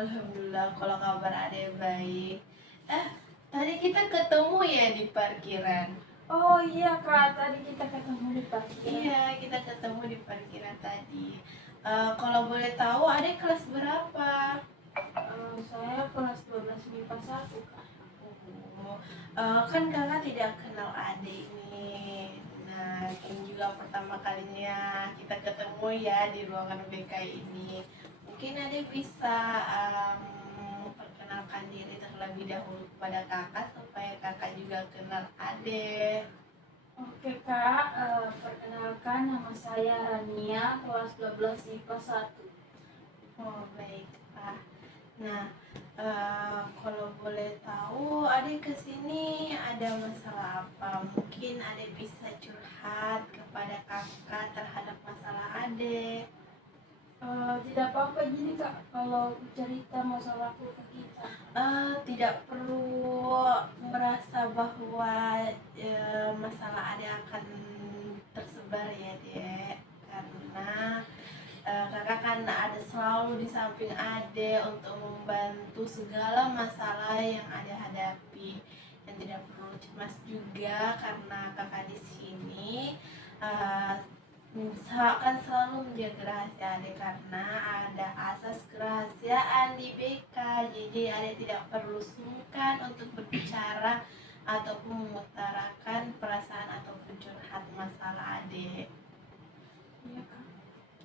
Alhamdulillah kalau kabar Ade baik. Eh, tadi kita ketemu ya di parkiran. Oh iya Kak, tadi kita ketemu di parkiran. Iya, kita ketemu di parkiran tadi. Kalau boleh tahu Ade kelas berapa? Saya kelas 12 MIPA 1 Kak. Oh, kan kakak tidak kenal Ade ini. Nah, ini juga pertama kalinya kita ketemu ya di ruangan BK ini. Mungkin Ade bisa memperkenalkan diri terlebih dahulu kepada kakak supaya kakak juga kenal Ade. Oke Kak, perkenalkan nama saya Rania, kelas 12 MIPA 1. Oh, baiklah. Nah, kalau boleh tahu, Ade kesini ada masalah apa? Mungkin Ade bisa curhat kepada kakak terhadap masalah Ade. Tidak apa-apa gini Kak, kalau cerita masalahku ke kita. Tidak perlu merasa bahwa masalah Ade akan tersebar ya, Dek. Karena kakak kan ada selalu di samping Ade untuk membantu segala masalah yang Ade hadapi, dan tidak perlu cemas juga karena kakak di sini akan selalu menjaga rahasia Ade karena ada asas kerahasiaan di BK. Jadi Ade tidak perlu sungkan untuk berbicara ataupun mengutarakan perasaan ataupun curhat masalah Ade. Iya Kak.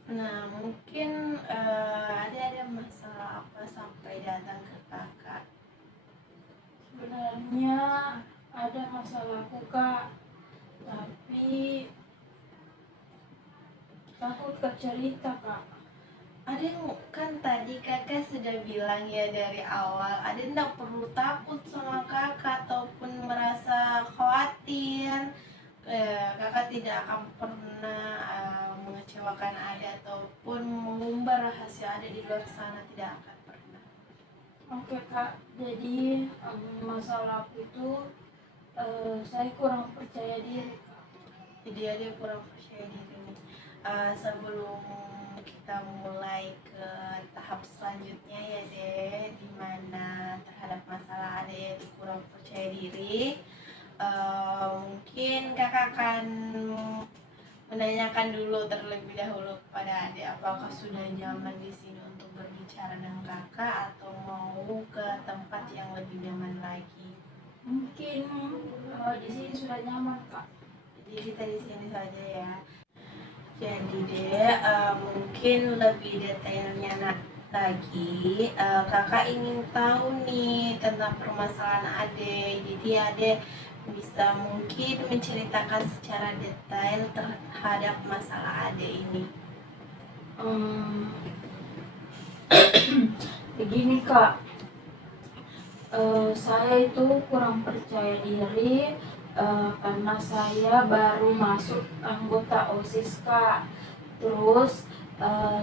Nah, mungkin ada masalah apa sampai datang ke kakak? Sebenarnya ada masalahku Kak, tapi takut ke cerita Kak. Ada kan tadi kakak sudah bilang ya dari awal, ada tidak perlu takut sama kakak ataupun merasa khawatir. Kakak tidak akan pernah mengecewakan Ade ataupun mengumbar rahasia Ade di luar sana, tidak akan pernah. Oke Kak, jadi masalahku itu saya kurang percaya diri Kak. Jadi Ade kurang percaya diri nih. Sebelum kita mulai ke tahap selanjutnya ya deh, dimana terhadap masalah Ade itu kurang percaya diri, mungkin kakak akan menanyakan dulu terlebih dahulu kepada Ade apakah sudah nyaman di sini untuk berbicara dengan kakak atau mau ke tempat yang lebih nyaman lagi. Mungkin di sini sudah nyaman Kak. Jadi kita di sini saja ya. Jadi deh, mungkin lebih detailnya lagi, kakak ingin tahu nih tentang permasalahan Ade. Jadi Ade bisa mungkin menceritakan secara detail terhadap masalah Ade ini. Begini Kak, saya itu kurang percaya diri karena saya baru masuk anggota OSIS Kak. Terus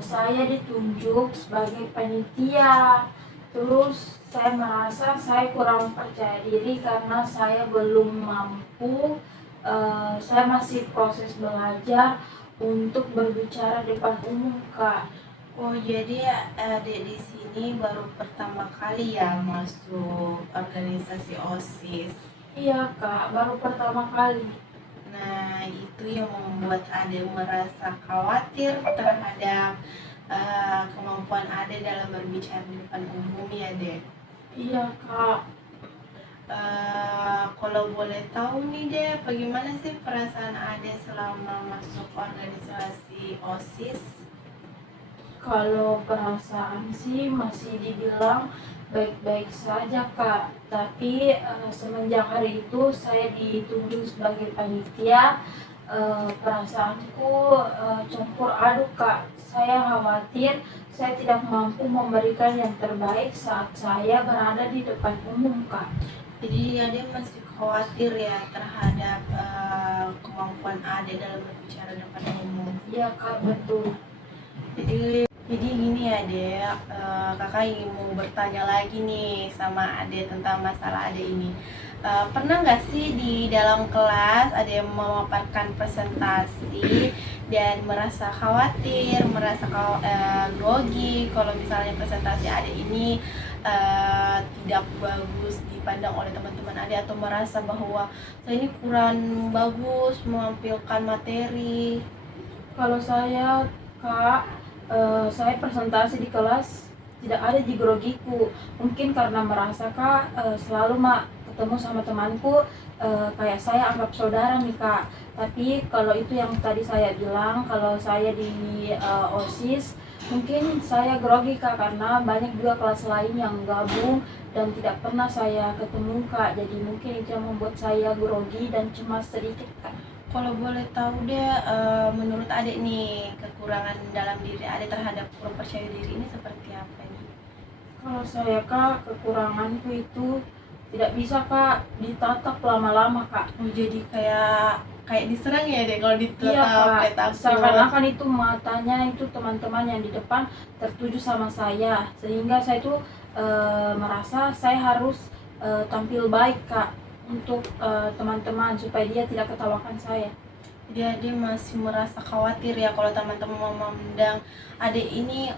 saya ditunjuk sebagai panitia. Terus saya merasa saya kurang percaya diri karena saya belum mampu. Saya masih proses belajar untuk berbicara di depan umum Kak. Oh, jadi Ade di sini baru pertama kali ya masuk organisasi OSIS. Iya Kak, baru pertama kali. Nah, itu yang membuat Ade merasa khawatir terhadap kemampuan Ade dalam berbicara di depan umum ya, Dek. Iya Kak. Kalau boleh tahu nih, Dek, bagaimana sih perasaan Ade selama masuk organisasi OSIS? Kalau perasaan sih masih dibilang baik-baik saja Kak. Tapi semenjak hari itu saya ditunjuk sebagai panitia, perasaanku campur aduk Kak. Saya khawatir saya tidak mampu memberikan yang terbaik saat saya berada di depan umum Kak. Jadi Ade masih khawatir ya terhadap kemampuan Ade dalam berbicara depan umum. Iya Kak, betul. Jadi gini ya Dek, kakak ingin mau bertanya lagi nih sama Ade tentang masalah Ade ini. Pernah nggak sih di dalam kelas ada yang memaparkan presentasi dan merasa khawatir, merasa grogi kalau misalnya presentasi adik ini tidak bagus dipandang oleh teman-teman adik, atau merasa bahwa saya ini kurang bagus menampilkan materi. Kalau saya, Kak, saya presentasi di kelas tidak ada di grogiku. Mungkin karena merasa Kak selalu ketemu sama temanku, kayak saya anggap saudara nih Kak. Tapi kalau itu yang tadi saya bilang, kalau saya di OSIS, mungkin saya grogi Kak karena banyak juga kelas lain yang gabung dan tidak pernah saya ketemu Kak. Jadi mungkin itu yang membuat saya grogi dan cemas sedikit Kak. Kalau boleh tahu deh, menurut adik nih, kekurangan dalam diri adik terhadap kurang percaya diri ini seperti apa nih? Kalau saya Kak, kekuranganku itu tidak bisa Kak ditatap lama-lama Kak. Oh, jadi kayak diserang ya deh kalau Iya ditatap, kayak Kak, takut. seakan-akan itu matanya itu teman-teman yang di depan tertuju sama saya, sehingga saya itu merasa saya harus tampil baik Kak untuk teman-teman supaya dia tidak ketawakan saya. Dia masih merasa khawatir ya kalau teman-teman memandang adik ini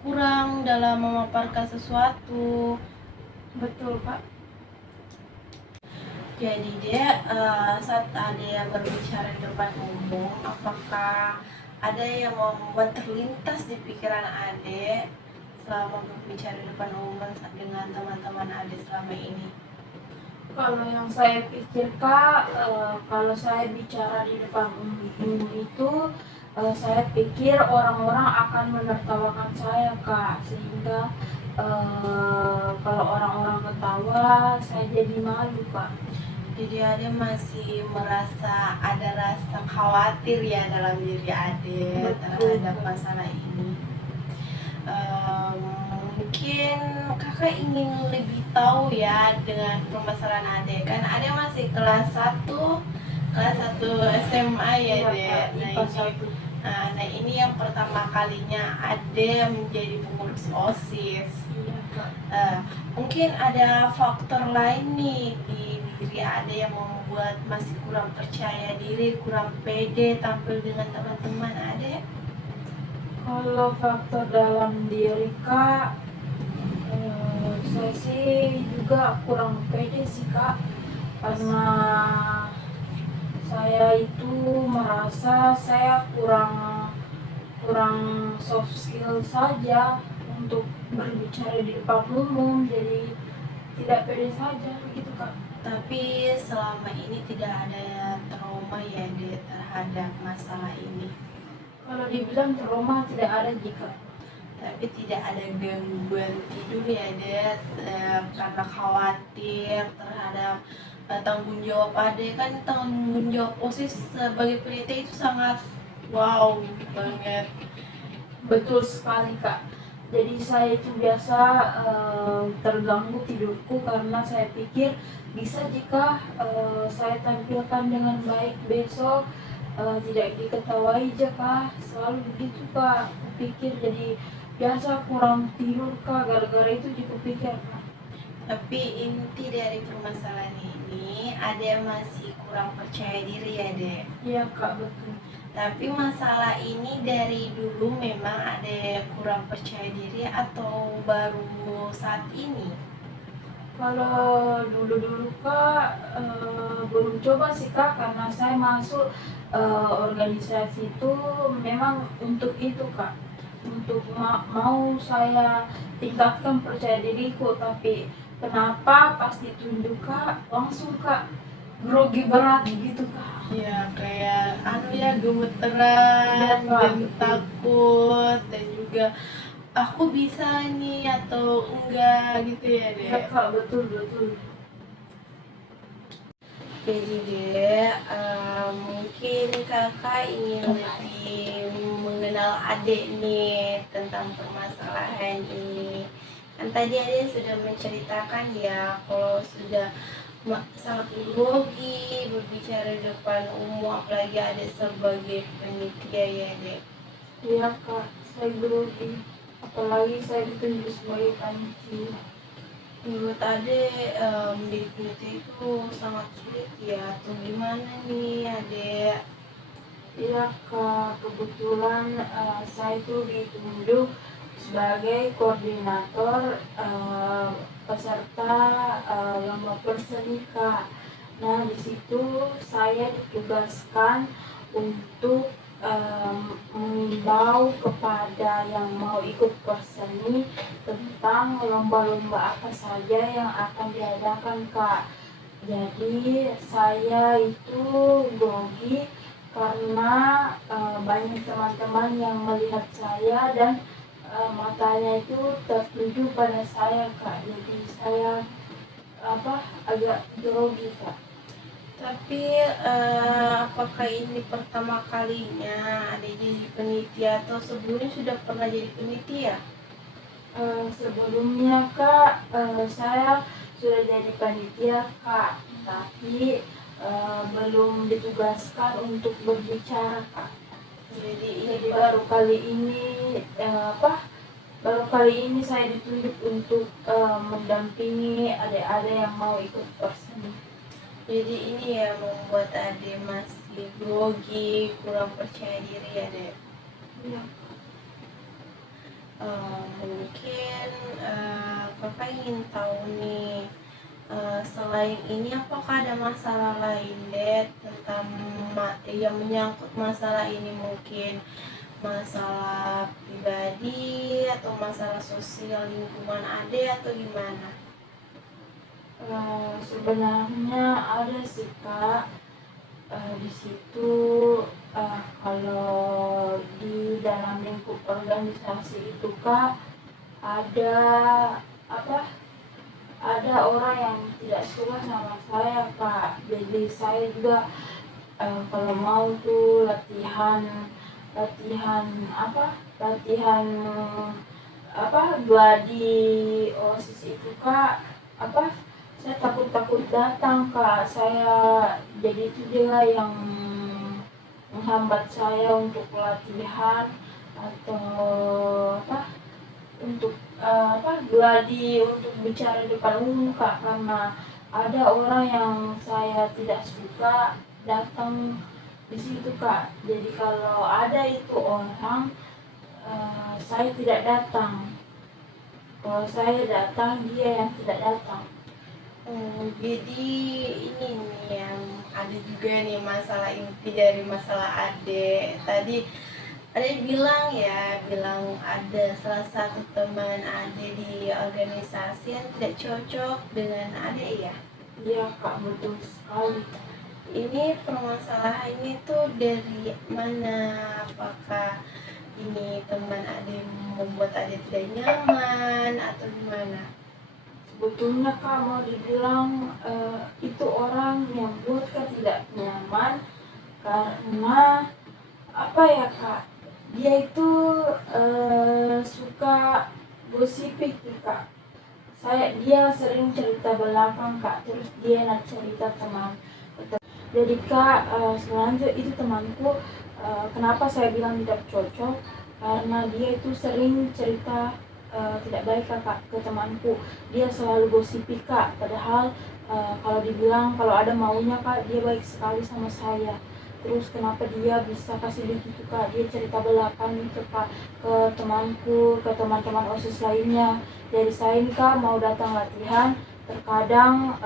kurang dalam memaparkan sesuatu. Betul Kak. Jadi dia saat ada berbicara di depan umum, apakah ada yang membuat terlintas di pikiran adik selama berbicara di depan umum dengan teman-teman adik selama ini? Kalau yang saya pikir Kak, kalau saya bicara di depan umum itu, saya pikir orang-orang akan menertawakan saya Kak, sehingga kalau orang-orang ketawa, saya jadi malu Kak. Jadi adik masih merasa ada rasa khawatir ya dalam diri adik terhadap masalah ini. Mungkin kakak ingin lebih tahu ya dengan permasalahan adik, kan adik masih kelas 1 SMA ya dek. Nah ini yang pertama kalinya adik menjadi pengurus OSIS. Mungkin ada faktor lain nih di diri adik yang membuat masih kurang percaya diri, kurang pede tampil dengan teman-teman adik. Kalau faktor dalam diri Kak, saya sih juga kurang pede sih Kak, karena saya itu merasa saya kurang soft skill saja untuk berbicara di depan umum, jadi tidak pede saja gitu Kak. Tapi selama ini tidak ada trauma ya dek terhadap masalah ini. Kalau dibilang trauma tidak ada jika. Tapi tidak ada gangguan tidur ya dek, karena khawatir terhadap tanggung jawab adik. Kan tanggung jawab OSIS sebagai peneliti itu sangat wow banget. Betul sekali Kak. Jadi saya itu biasa terganggu tidurku karena saya pikir bisa jika saya tampilkan dengan baik besok tidak diketahui Kak. Selalu begitu Kak. Pikir jadi biasa kurang tidur Kak, gara-gara itu juga pikir Kak. Tapi inti dari permasalahan ini ada masih kurang percaya diri ya dek. Iya Kak, betul. Tapi masalah ini dari dulu memang ada kurang percaya diri atau baru saat ini? Kalau dulu-dulu Kak belum coba sih Kak, karena saya masuk organisasi itu memang untuk itu Kak, untuk mau saya tingkatkan percaya diriku, tapi kenapa pas ditunjuk Kak langsung Kak grogi berat gitu Kak. Ya kayak gemeteran dan takut, dan juga aku bisa nih atau enggak gitu ya dek. Ya Kak, betul. Jadi dek, mungkin kakak ingin lebih mengenal adik nih tentang permasalahan ini. Kan tadi adik sudah menceritakan ya kalau sudah sangat grogi berbicara di depan umum, apalagi ada sebagai penitia ya dek. Iya Kak, saya grogi, apalagi saya ditunjuk sebagai panitia. Menurut adek menjadi penitia itu sangat sulit ya, atau gimana nih adek? Iya Kak, kebetulan saya itu ditunjuk sebagai koordinator peserta lomba perseni Kak. Nah di situ saya ditugaskan untuk mengimbau kepada yang mau ikut perseni tentang lomba-lomba apa saja yang akan diadakan Kak. Jadi saya itu grogi karena banyak teman-teman yang melihat saya dan matanya itu tertuju pada saya Kak. Jadi saya agak grogi Kak. Tapi apakah ini pertama kalinya ada jadi penitia atau sebelumnya sudah pernah jadi penitia? Sebelumnya Kak, saya sudah jadi panitia Kak, tapi belum ditugaskan untuk berbicara Kak. Jadi baru kali ini saya ditunjuk untuk mendampingi adik-adik yang mau ikut perseni. Jadi ini ya membuat Ade masih grogi, kurang percaya diri ya Dek. Iya. Mungkin kakak ingin tahu nih, selain ini apakah ada masalah lain Dek tentang yang menyangkut masalah ini, mungkin masalah pribadi atau masalah sosial lingkungan Ade atau gimana? Sebenarnya ada sih Kak. Di situ kalau di dalam lingkup organisasi itu Kak, ada ada orang yang tidak suka sama saya Kak. Jadi saya juga kalau mau tuh latihan latihan latihan gladi OSIS itu Kak, saya takut datang Kak. Saya jadi itu dia yang menghambat saya untuk latihan atau untuk gladi untuk bicara di depan umum Kak, karena ada orang yang saya tidak suka datang di situ Kak. Jadi kalau ada itu orang saya tidak datang. Kalau saya datang dia yang tidak datang. Jadi ini nih yang ada juga nih masalah inti dari masalah Ade. Tadi Ade bilang ada salah satu teman Ade di organisasi yang tidak cocok dengan Ade ya. Iya Kak, betul sekali. Ini permasalahannya tuh dari mana? Apakah ini teman Ade membuat Ade tidak nyaman atau gimana? Sebetulnya Kak, mau dibilang itu orang yang buat Kak tidak nyaman karena Kak, dia itu suka gosipik Kak. Dia sering cerita belakang Kak, terus dia nak cerita teman. Jadi Kak, selanjutnya itu temanku, kenapa saya bilang tidak cocok, karena dia itu sering cerita tidak baik Kak ke temanku. Dia selalu gosipi Kak, padahal kalau dibilang kalau ada maunya Kak, dia baik sekali sama saya. Terus kenapa dia bisa kasih begitu Kak? Dia cerita belakang gitu Kak ke temanku, ke teman-teman OSIS lainnya. Jadi saya ini Kak mau datang latihan, terkadang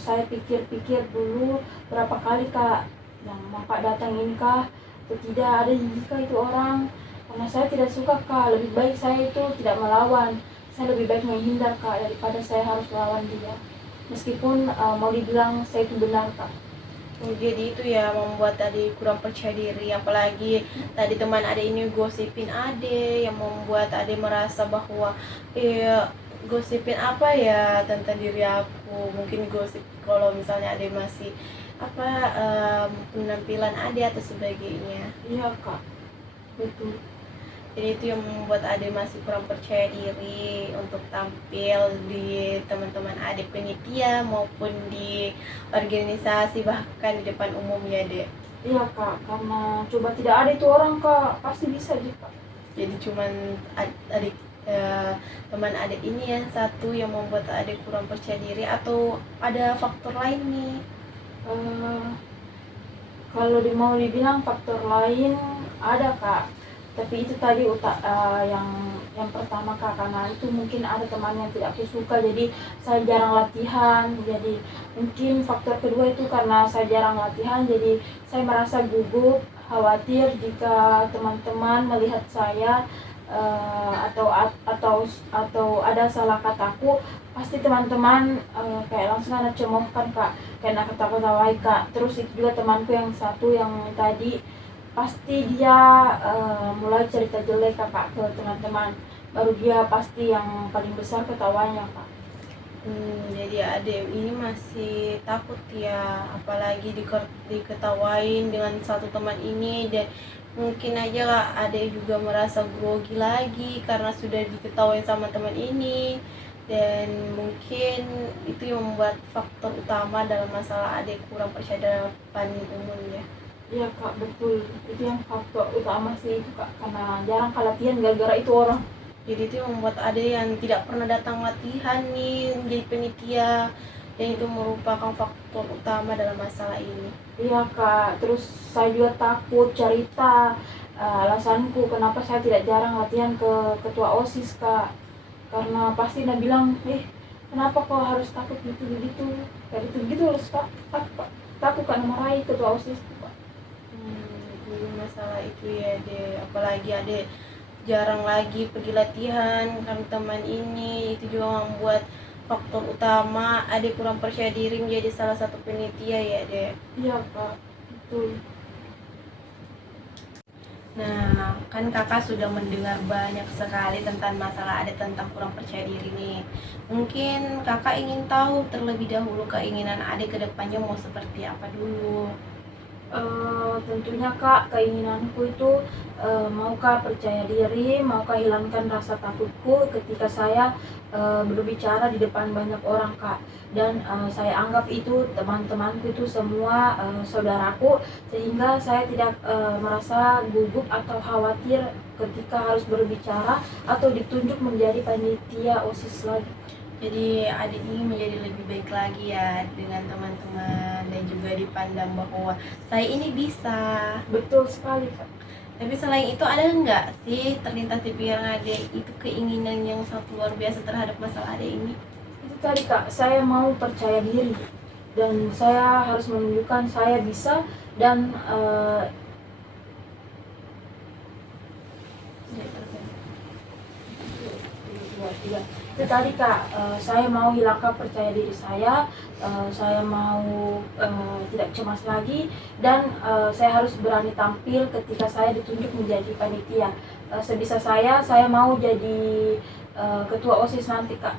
saya pikir-pikir dulu berapa kali Kak yang mau Kak datang ini Kak atau tidak, ada jika itu orang, karena saya tidak suka Kak. Lebih baik saya itu tidak melawan, saya lebih baik menghindar Kak daripada saya harus melawan dia, meskipun mau dibilang saya itu benar Kak. Jadi itu ya membuat tadi kurang percaya diri, apalagi tadi teman Ade ini gosipin Ade yang membuat Ade merasa bahwa gosipin apa ya tentang diri aku, mungkin gosip kalau misalnya Ade masih penampilan Ade atau sebagainya. Iya Kak, betul. Jadi itu yang membuat Ade masih kurang percaya diri untuk tampil di teman-teman Ade penitia maupun di organisasi, bahkan di depan umum ya Dek. Iya Kak, karena coba tidak ada itu orang Kak, pasti bisa aja Kak. Jadi cuman adik teman Ade ini yang satu yang membuat Ade kurang percaya diri atau ada faktor lain nih? Kalau mau dibilang faktor lain ada kak, tapi itu tadi yang pertama kak, karena itu mungkin ada teman yang tidak aku suka jadi saya jarang latihan. Jadi mungkin faktor kedua itu karena saya jarang latihan jadi saya merasa gugup, khawatir jika teman-teman melihat saya atau ada salah kataku, pasti teman-teman kayak langsung ada cemoohkan kak, kayak nak ketawa-tawai kak. Terus itu juga temanku yang satu yang tadi, pasti dia mulai cerita jelek kak ke teman-teman, baru dia pasti yang paling besar ketawanya kak. Jadi adek ini masih takut ya, apalagi diketawain dengan satu teman ini, dan mungkin aja lah adek juga merasa grogi lagi karena sudah diketawain sama teman ini, dan mungkin itu yang membuat faktor utama dalam masalah adek kurang percaya dalam depan umum ya. Iya kak, betul, itu yang faktor utama sih itu kak, karena jarang latihan gara-gara itu orang. Jadi itu yang membuat ada yang tidak pernah datang latihan nih menjadi penitia, dan itu merupakan faktor utama dalam masalah ini. Iya kak, terus saya juga takut cerita alasanku kenapa saya tidak jarang latihan ke ketua OSIS kak, karena pasti dia bilang, kenapa kau harus takut gitu kayak gitu harus takut kak marahi ketua OSIS kak. Jadi masalah itu ya deh, apalagi adek jarang lagi pergi latihan karena teman ini, itu juga membuat faktor utama adek kurang percaya diri menjadi salah satu penitia ya dek. Iya kak, betul. Nah, kan kakak sudah mendengar banyak sekali tentang masalah adek tentang kurang percaya diri nih. Mungkin kakak ingin tahu terlebih dahulu keinginan adek ke depannya mau seperti apa dulu. Tentunya kak, keinginanku itu maukah percaya diri, maukah hilangkan rasa takutku ketika saya berbicara di depan banyak orang kak. Dan saya anggap itu teman-temanku itu semua saudaraku, sehingga saya tidak merasa gugup atau khawatir ketika harus berbicara atau ditunjuk menjadi panitia OSIS lagi. Jadi adik ini menjadi lebih baik lagi ya dengan teman-teman, dan juga dipandang bahwa saya ini bisa. Betul sekali kak. Tapi selain itu ada nggak sih terlintas di pikiran adik itu keinginan yang sangat luar biasa terhadap masalah adik ini? Itu tadi kak, saya mau percaya diri dan saya harus menunjukkan saya bisa. Dan itu tadi kak, saya mau hilangkan percaya diri saya mau tidak cemas lagi, dan saya harus berani tampil ketika saya ditunjuk menjadi panitia. Sebisa saya mau jadi ketua OSIS nanti kak.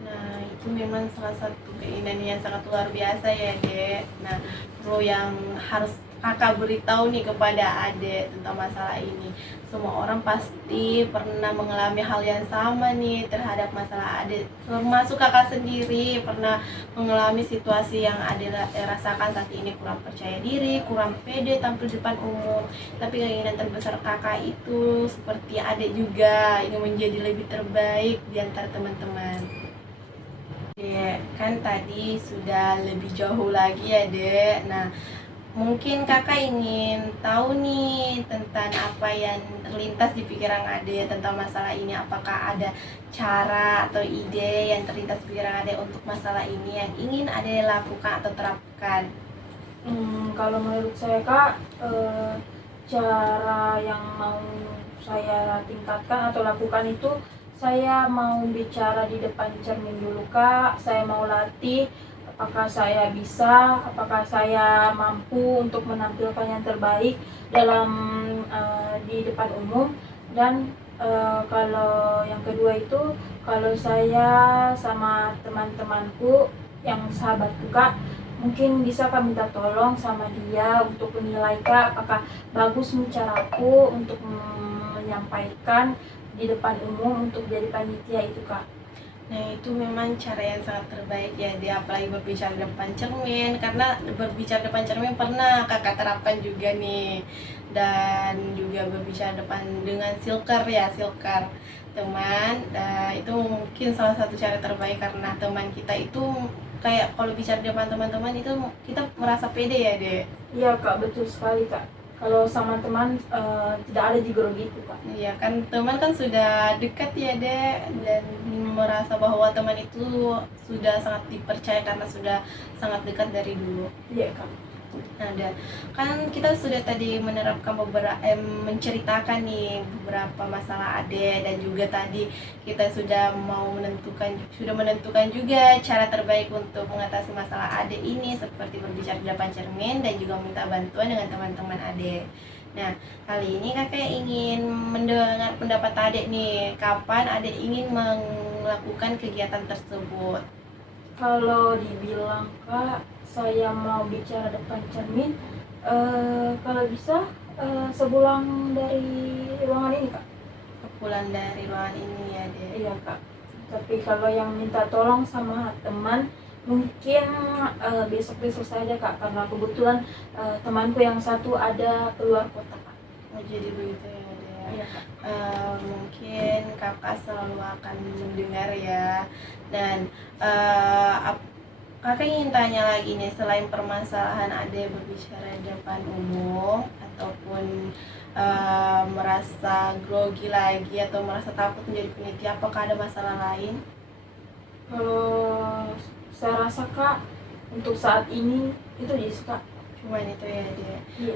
Nah, itu memang salah satu keinginan yang sangat luar biasa ya dek. Nah, perlu yang harus kakak beritahu nih kepada adek tentang masalah ini. Semua orang pasti pernah mengalami hal yang sama nih terhadap masalah adek, termasuk kakak sendiri pernah mengalami situasi yang adek rasakan saat ini, kurang percaya diri, kurang pede tampil di depan umum. Tapi keinginan terbesar kakak itu seperti adek juga ingin menjadi lebih terbaik di antara teman-teman. Dek, kan tadi sudah lebih jauh lagi ya dek. Nah, mungkin kakak ingin tahu nih tentang apa yang terlintas di pikiran adek tentang masalah ini. Apakah ada cara atau ide yang terlintas di pikiran adek untuk masalah ini yang ingin adek lakukan atau terapkan? Kalau menurut saya kak, cara yang mau saya tingkatkan atau lakukan itu, saya mau bicara di depan cermin dulu kak. Saya mau latih apakah saya bisa, apakah saya mampu untuk menampilkan yang terbaik dalam di depan umum. Dan kalau yang kedua itu, kalau saya sama teman-temanku yang sahabatku kak, mungkin bisa kak minta tolong sama dia untuk menilai kak apakah bagus caraku untuk menyampaikan di depan umum untuk jadi panitia itu kak. Nah, itu memang cara yang sangat terbaik ya dia, apalagi berbicara di depan cermin, karena berbicara di depan cermin pernah kakak terapkan juga nih, dan juga berbicara depan dengan silker ya, silker. teman, itu mungkin salah satu cara terbaik karena teman kita itu kayak kalau bicara di depan teman-teman itu kita merasa pede ya dek. Iya kak, betul sekali kak. Kalau sama teman tidak ada juga gitu kak. Iya kan teman kan sudah dekat ya dek, dan merasa bahwa teman itu sudah sangat dipercaya karena sudah sangat dekat dari dulu. Iya kak. Nah, dan kan kita sudah tadi menerapkan beberapa menceritakan nih beberapa masalah ade, dan juga tadi kita sudah menentukan juga cara terbaik untuk mengatasi masalah ade ini seperti berbicara di depan cermin dan juga minta bantuan dengan teman-teman ade. Nah, kali ini kakak ingin mendengar pendapat adek nih, kapan adek ingin melakukan kegiatan tersebut? Kalau dibilang kak, saya mau bicara depan cermin, kalau bisa sebulan dari ruangan ini kak. Pulang dari ruangan ini ya dek. Iya kak. Tapi kalau yang minta tolong sama teman, mungkin besok-besok saja kak, karena kebetulan temanku yang satu ada keluar kota kak. Oh jadi begitu ya dek. Iya kak. Mungkin kakak selalu akan mendengar ya, dan kakak ingin tanya lagi nih, selain permasalahan ade berbicara di depan umum ataupun merasa grogi lagi atau merasa takut menjadi penitia, apakah ada masalah lain? Kalau saya rasa kak, untuk saat ini itu aja kak. Cuman itu ya dek. Iya.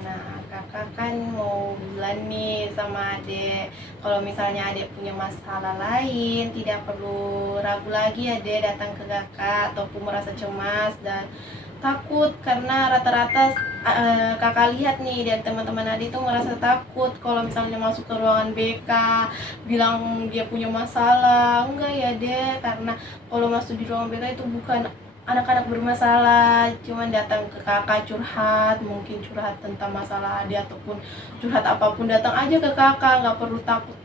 Nah kakak kan mau bilang nih sama adek, kalau misalnya adek punya masalah lain tidak perlu ragu lagi ya dek datang ke kakak ataupun merasa cemas dan takut, karena rata-rata kakak lihat nih dan teman-teman adek itu merasa takut kalau misalnya masuk ke ruangan BK bilang dia punya masalah. Enggak ya dek, karena kalau masuk di ruangan BK itu bukan anak-anak bermasalah, cuman datang ke kakak curhat, mungkin curhat tentang masalah dia ataupun curhat apapun, datang aja ke kakak, nggak perlu takut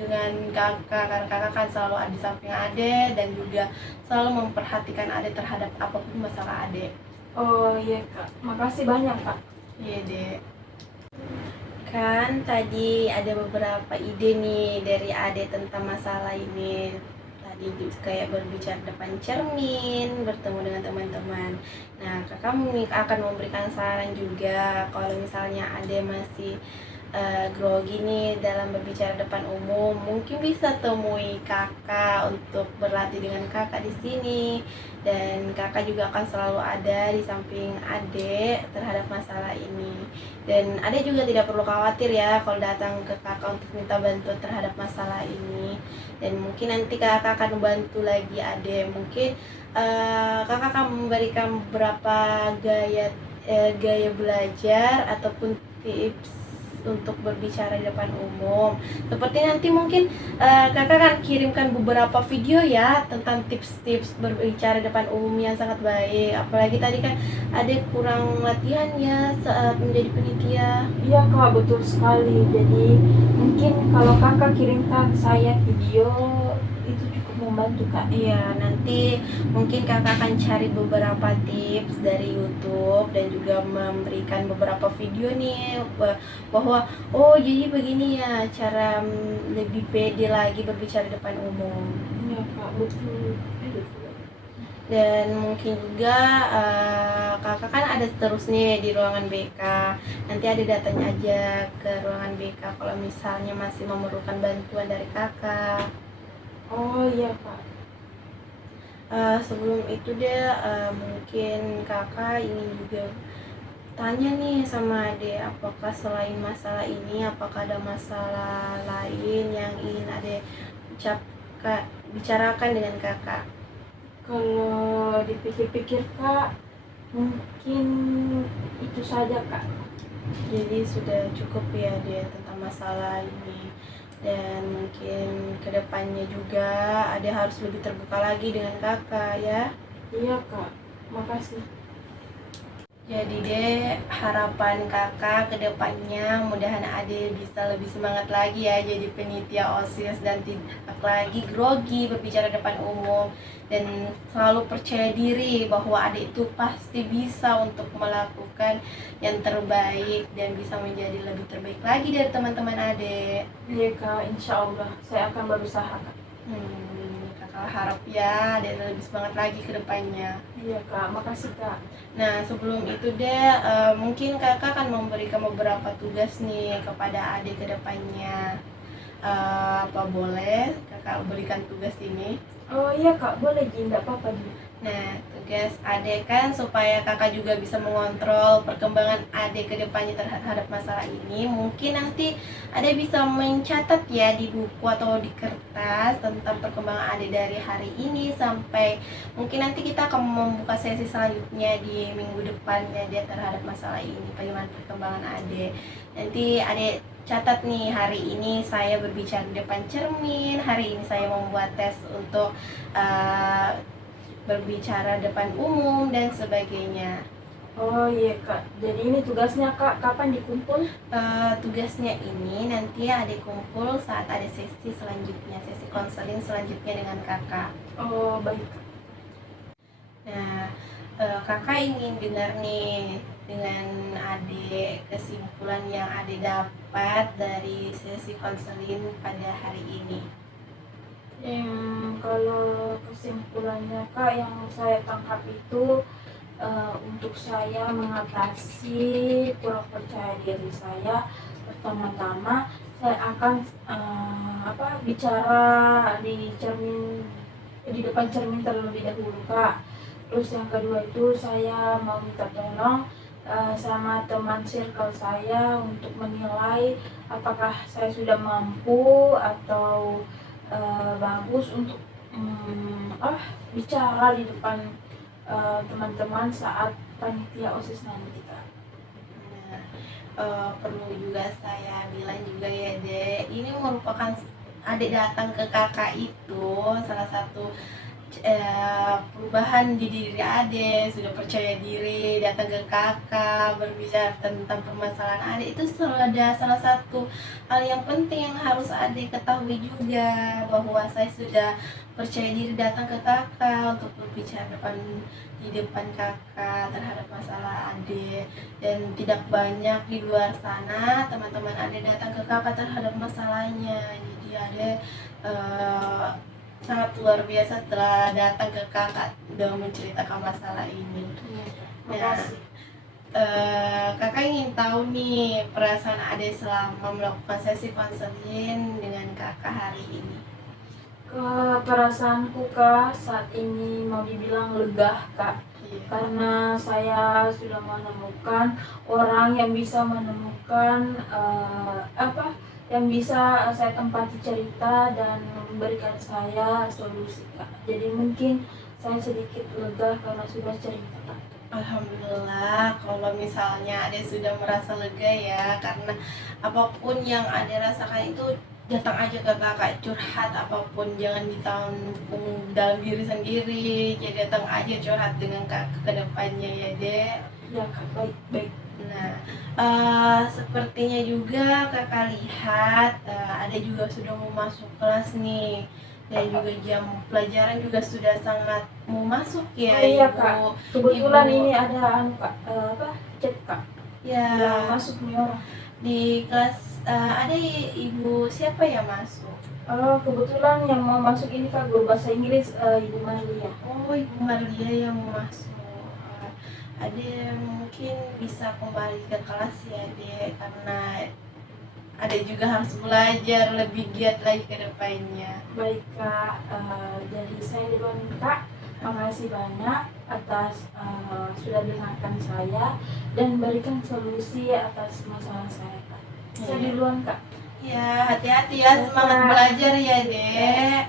dengan kakak karena kakak kan selalu ada di samping ade dan juga selalu memperhatikan ade terhadap apapun masalah ade. Oh iya kak, makasih banyak kak. Iya dek. Kan tadi ada beberapa ide nih dari ade tentang masalah ini, kayak berbicara depan cermin, bertemu dengan teman-teman. Nah, kakak akan memberikan saran juga kalau misalnya ada masih grogi nih dalam berbicara depan umum, mungkin bisa temui kakak untuk berlatih dengan kakak di sini, dan kakak juga akan selalu ada di samping adik terhadap masalah ini. Dan adek juga tidak perlu khawatir ya kalau datang ke kakak untuk minta bantuan terhadap masalah ini, dan mungkin nanti kakak akan membantu lagi adek. Mungkin kakak akan memberikan beberapa gaya belajar ataupun tips untuk berbicara di depan umum. Seperti nanti mungkin kakak akan kirimkan beberapa video ya tentang tips-tips berbicara di depan umum yang sangat baik. Apalagi tadi kan ada kurang latihannya saat menjadi penitia. Iya kak, betul sekali. Jadi mungkin kalau kakak kirimkan saya video itu cukup membantu kak. Iya, nanti mungkin kakak akan cari beberapa tips dari YouTube dan juga memberikan beberapa video nih bahwa oh jadi begini ya cara lebih pede lagi berbicara di depan umum. Iya kak, betul. Dan mungkin juga kakak kan ada terus nih di ruangan BK, nanti ada datanya aja ke ruangan BK kalau misalnya masih memerlukan bantuan dari kakak. Oh iya kak. Sebelum itu deh mungkin kakak ingin juga tanya nih sama ade, apakah selain masalah ini apakah ada masalah lain yang ingin ade bicarakan dengan kakak? Kalau dipikir-pikir kak, mungkin itu saja kak. Jadi sudah cukup ya dia tentang masalah ini, dan mungkin kedepannya juga ada harus lebih terbuka lagi dengan kakak ya. Iya kak, makasih. Jadi deh, harapan kakak ke depannya mudahan Ade bisa lebih semangat lagi ya jadi penitia OSIS dan tidak lagi grogi berbicara depan umum, dan selalu percaya diri bahwa Ade itu pasti bisa untuk melakukan yang terbaik dan bisa menjadi lebih terbaik lagi dari teman-teman Ade. Iya Kak, insya Allah saya akan berusaha Kak. Kakak harap ya Ade lebih semangat lagi ke depannya. Iya Kak, makasih Kak. Nah, sebelum itu deh, mungkin kakak akan memberikan beberapa tugas nih kepada adik ke depannya. Apa boleh kakak berikan tugas ini? Oh iya Kak, boleh Ji, nggak apa-apa Ji. Nah, tugas adik kan supaya kakak juga bisa mengontrol perkembangan adik ke depannya terhadap masalah ini. Mungkin nanti adik bisa mencatat ya di buku atau di kertas tentang perkembangan adik dari hari ini sampai mungkin nanti kita akan membuka sesi selanjutnya di minggu depan ya dia terhadap masalah ini. Bagaimana perkembangan adik. Nanti adik catat nih, hari ini saya berbicara di depan cermin, hari ini saya membuat tes untuk berbicara depan umum dan sebagainya. Oh iya Kak, jadi ini tugasnya Kak, kapan dikumpul? Tugasnya ini nanti ada kumpul saat ada sesi selanjutnya, sesi konseling selanjutnya dengan kakak. Oh baik Kak. Nah, kakak ingin dengar nih dengan adik kesimpulan yang adik dapat dari sesi konseling pada hari ini. Kalau kesimpulannya Kak, yang saya tangkap itu untuk saya mengatasi kurang percaya diri saya, pertama-tama saya akan bicara di depan cermin terlebih dahulu Kak. Terus yang kedua itu saya mau minta tolong sama teman circle saya untuk menilai apakah saya sudah mampu atau bagus untuk bicara di depan teman-teman saat panitia OSIS nanti Kak. Perlu juga saya bilang juga ya Dek, ini merupakan adik datang ke kakak itu salah satu perubahan di diri adik, sudah percaya diri datang ke kakak berbicara tentang permasalahan adik, itu sudah salah satu hal yang penting yang harus adik ketahui juga, bahwa saya sudah percaya diri datang ke kakak untuk berbicara di depan kakak terhadap masalah adik, dan tidak banyak di luar sana teman-teman adik datang ke kakak terhadap masalahnya. Jadi adik sangat luar biasa telah datang ke kakak dan menceritakan masalah ini. Nah, kakak ingin tahu nih perasaan adik selama melakukan sesi konseling dengan kakak hari ini. Perasaanku Kak saat ini mau dibilang lega Kak, karena saya sudah menemukan orang yang bisa menemukan yang bisa saya tempati cerita dan memberikan saya solusi Kak. Jadi mungkin saya sedikit lega karena sudah cerita Kak. Alhamdulillah kalau misalnya Ade sudah merasa lega ya, karena apapun yang Ade rasakan itu datang aja ke kakak, curhat apapun, jangan ditampung dalam diri sendiri, jadi datang aja curhat dengan kakak ke depannya ya Dek. Ya Kak, baik. Nah, sepertinya juga kakak lihat ada juga sudah mau masuk kelas nih, dan juga jam pelajaran juga sudah sangat mau masuk ya. Oh iya Ibu, Kak, kebetulan Ibu, ini ada Kak, chat Kak ya yang masuk nih orang. di kelas ada ibu siapa ya masuk? Kebetulan yang mau masuk ini Kak, guru bahasa Inggris, Ibu Maria. Oh, Ibu Maria yang mau masuk. Ade mungkin bisa kembali ke kelas ya Dek, karena Ade juga harus belajar lebih giat lagi ke depannya. Baik Kak, jadi saya duluan Kak. Makasih banyak atas sudah dengarkan saya dan berikan solusi atas masalah saya Kak. Saya duluan Kak. Ya, hati-hati ya, semangat belajar ya Dek.